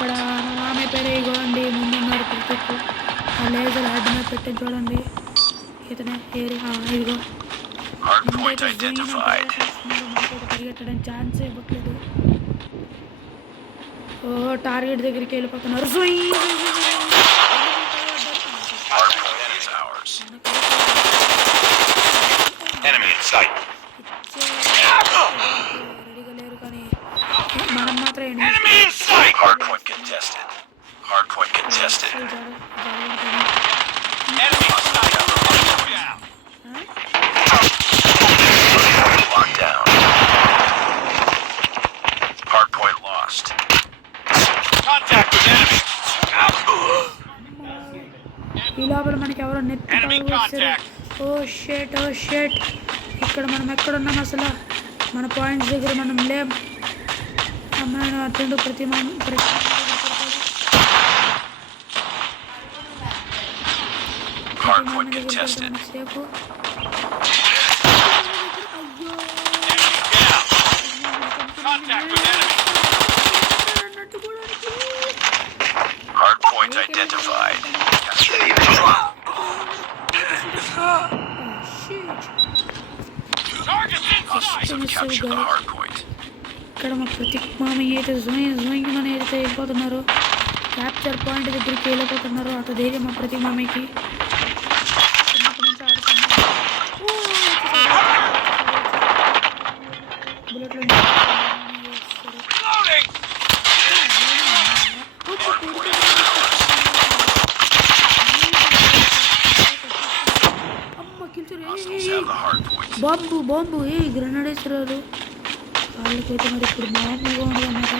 ఇక్కడ ఆమె పేరు ఇగోండి ముందున్నారు ప్రతికు ఆ లేజర్ హెడ్ మీద పెట్టి చూడండి ఇతనే ఇదిగో పరిగెట్టడానికి ఛాన్స్ ఇవ్వట్లేదు ఓ టార్గెట్ దగ్గరికి వెళ్ళిపోతున్నారు రెడీగా లేరు కానీ మనం మాత్రం ఈ లోపల మనకి ఎవరో నెత్తి ఓ షేట్ ఇక్కడ మనం ఎక్కడున్నాం అసలు మన పాయింట్స్ దగ్గర మనం లేం అమ్మాయి అటెండ్ ప్రతి సేపు ఇక్కడ మా ప్రతి మామయ్య అయితే జోయింగ్ మన అయితే వెళ్ళిపోతున్నారు క్యాప్చర్ పాయింట్ దగ్గరికి వెళ్ళిపోతున్నారు అంత ధైర్యం మా ప్రతి మామయ్యకి బాంబు గ్రెనేడ్ వేస్తున్నారు వాళ్ళకైతే మరి ఇప్పుడు మామూలుగా ఉండదన్నమాట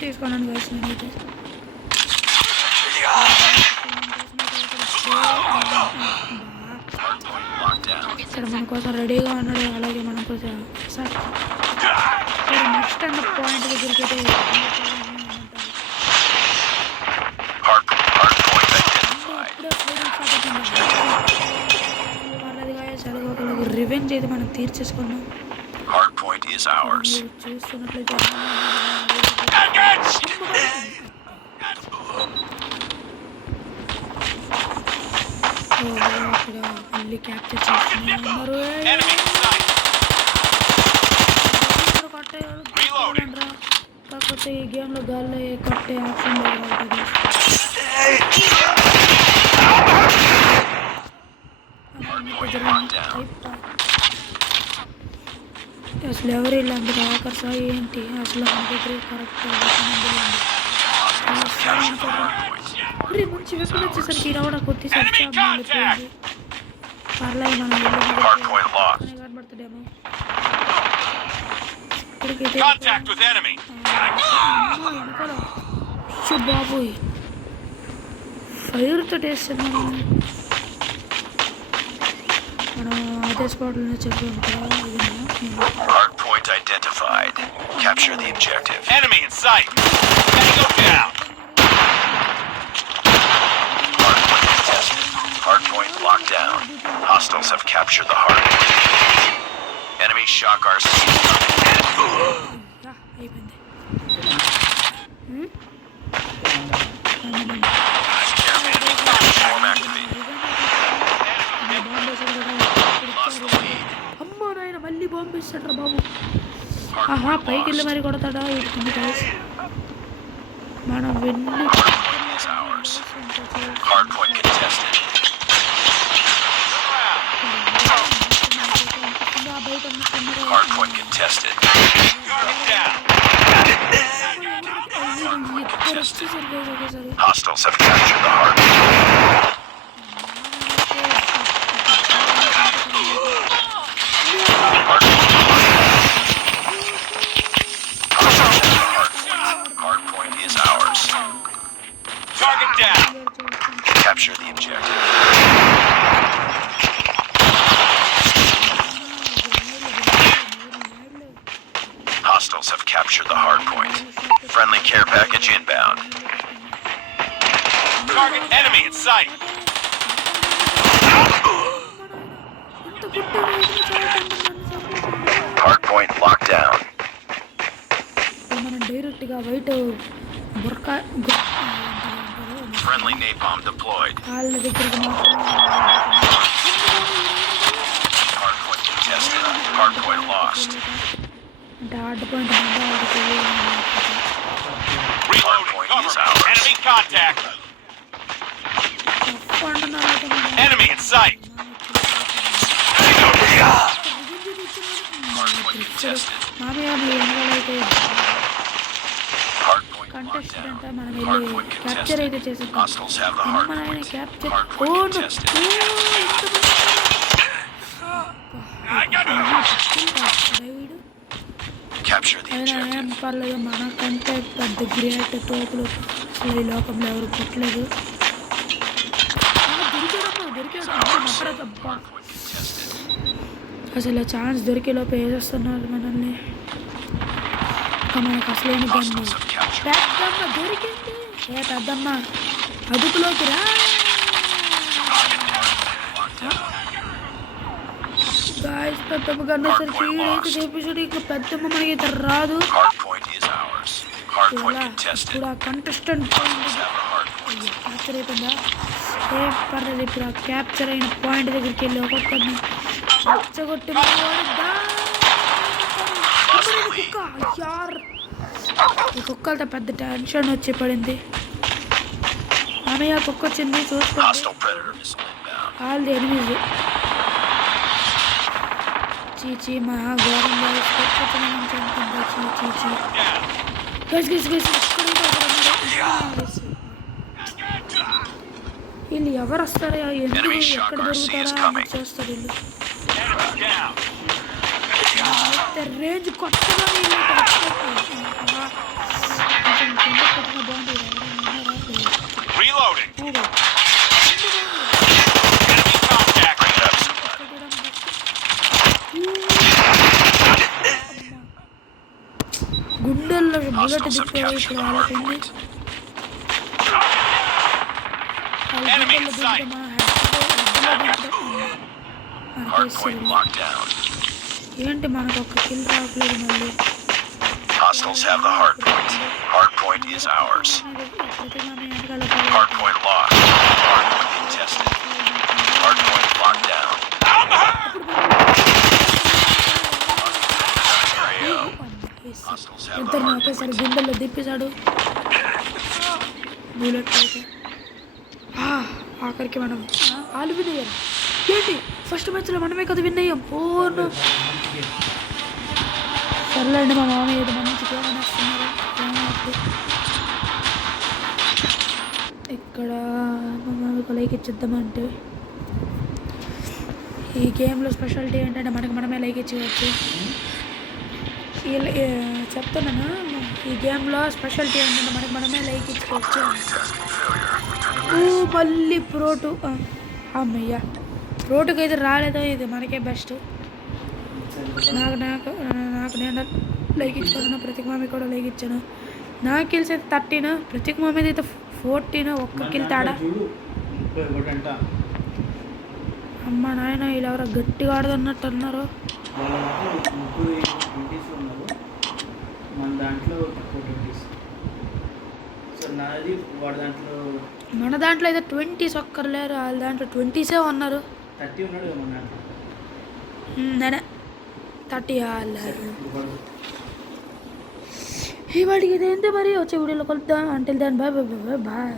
తీసుకోండి వేసినైతే ఇక్కడ మన కోసం రెడీగా ఉన్నాడు అలాగే మన కోసం సార్ నెక్స్ట్ అన్న పాయింట్ దగ్గరికి అయితే రివెంజ్ అయితే మనం తీర్చేసుకున్నాం చూస్తున్నట్లయితే ఇక్కడ మళ్ళీ క్యాప్చర్ చేస్తున్నారు కాకపోతే ఈ గేమ్లో గాల్లో కట్టే ఆప్షన్ లేదు అసలు ఎవరు వీళ్ళందరూ ఆకర్షా ఏంటి అసలు మన దగ్గర కరెక్ట్ మంచి వెపన్ వచ్చేసరికి రావడం కొద్ది పర్లేదు మనం కనబడుతుందేమో ఇక్కడికైతే బాబోయ్ ఫైర్తో వేస్తున్నాను మనం అదే స్పాట్లోనే చెప్పాం కదా Hardpoint identified. Capture the objective. Enemy in sight. Tango down. Hardpoint contested. Hardpoint locked down. Hostiles have captured the hardpoint. Enemy shock RC. Swarm activated. మళ్ళీ బాంబు ఇస్తాడ్రా బాబు పైకి వెళ్ళి మరి కొడతాడా మనం వెళ్ళి Hostiles have captured the hardpoint. Hardpoint is ours. Target down. Capture the objective. Hostiles have captured the hardpoint. Friendly care package inbound. Target enemy in sight. Hard point locked down. మనం డైరెక్ట్గా వైట్ బుర్కా Friendly napalm deployed. వాళ్ళ దగ్గరికి మాత్రం Hard point contested. Hard point lost. అంటే hard point Hard point is ours. Enemy contact. Enemy in sight. Hard point contested. మామయ్య మీ ఎన్నికలైతే Hard point locked contested down. అంటే మనం Hard వెళ్ళి point క్యాప్చర్ అయితే contested. చేసేద్దాం Hostiles have the hard మన ఆయన point. Capture Hard point contested. Capture the అయినా ఏం objective. పర్లేదు మనకంటే పెద్ద గ్రేట్ తోపులు అసలు ఈ లోకంలో ఎవరు పుట్టలేదు Hard point contested. అసలు ఛాన్స్ దొరికే లోపు వేసేస్తున్నారు మనల్ని ఇంకా మనకు అసలేని గన్ను Hostiles have captured. పెద్దమ్మ దొరికింది ఏ పెద్దమ్మ అదుపులోకి రా గాయస్ పెద్దమ్మ గన్ను సరికి ఈడైతే చేపించాడు ఇక పెద్దమ్మ మనకి ఇతర రాదు Hard point is ours. Hard point ఇలా contested. ఇప్పుడు ఆ contestant Hostiles have the hard point. Capture అయిపోయిందా ఏం పర్లేదు ఇప్పుడు ఆ క్యాప్చర్ అయిన పాయింట్ దగ్గరికి వెళ్ళి ఒక్కొక్కరిని పచ్చగొట్టి ఈ కుక్కలతో పెద్ద టెన్షన్ వచ్చి పడింది ఆమె ఆ కుక్క వచ్చింది చూసుకోండి Hostile predator missile inbound. వాళ్ళది ఎనిమిది చీచి మహా ఘోరంగా చంపుతుందా చీచి గస్ గస్ గస్ వీళ్ళు ఎవరు వస్తారో ఎందుకు Enemy shock ఎక్కడ RC is దొరుకుతారా coming. చేస్తారు వీళ్ళు Enemy down. రేంజ్ కొత్తగా వీళ్ళు ఇక్కడ వచ్చేస్తారు. కొంచెం కింద పెట్టిన బాగుంటుంది Reloading. Enemy contact. Bring it up, somebody. గుండెల్లో బుల్లెట్ Hostiles have దిక్కుపోయి captured ఇప్పుడు the hard వాళ్ళకి point. Enemy in sight. Hard point locked down. ఏంటి మనకు ఒక కిల్ రావట్లేదు మళ్ళీ Hostiles have the hard point. Hard point is ours. Hard point lost. Hard point contested. Hard point locked down. Area. Hostiles have the ఇద్దరిని hard ఒకేసారి point. గుండెల్లో దిప్పేశాడు బుల్లెట్ అయితే ఆఖరికి మనం వాళ్ళు విన్ అయ్యారు ఏంటి ఫస్ట్ మ్యాచ్లో మనమే కదా విన్ అయ్యాం ఓను సర్లేండి మా మామయ్య ఏదో మంచి గేమ్ అనేస్తున్నారు ఇక్కడ మా మామయ్యకు లైక్ ఇచ్చేద్దామంటే ఈ గేమ్లో స్పెషాలిటీ ఏంటంటే మనమే లైక్ ఇచ్చేయచ్చు చెప్తున్నాను ఈ గేమ్లో స్పెషాలిటీ ఏంటంటే మనమే లైక్ ఇచ్చుకోవచ్చు మళ్ళీ ప్రోటు అమ్మయ్య ప్రోటుకు అయితే రాలేదో ఇది మనకే బెస్ట్ నాకు నేను లైక్ ఇచ్చుకున్నాను ప్రతి మామి కూడా లైక్ ఇచ్చాను నాకు కిల్స్ అయితే 13 ప్రతి మామి అయితే 14 ఒక్క కిల్ తేడా అమ్మ నాయన వీళ్ళు ఎవరో గట్టిగా ఆడుతున్నట్టు అన్నారు మన దాంట్లో అయితే 20s ఒక్కర్లేరు వాళ్ళ దాంట్లో 20s ఉన్నారు 30 ఈ వాడికి ఇదేంటి మరి వచ్చే వీడియోలో కలుద్దాం అంటే దాని బాయ్ బాయ్ బాయ్ బాయ్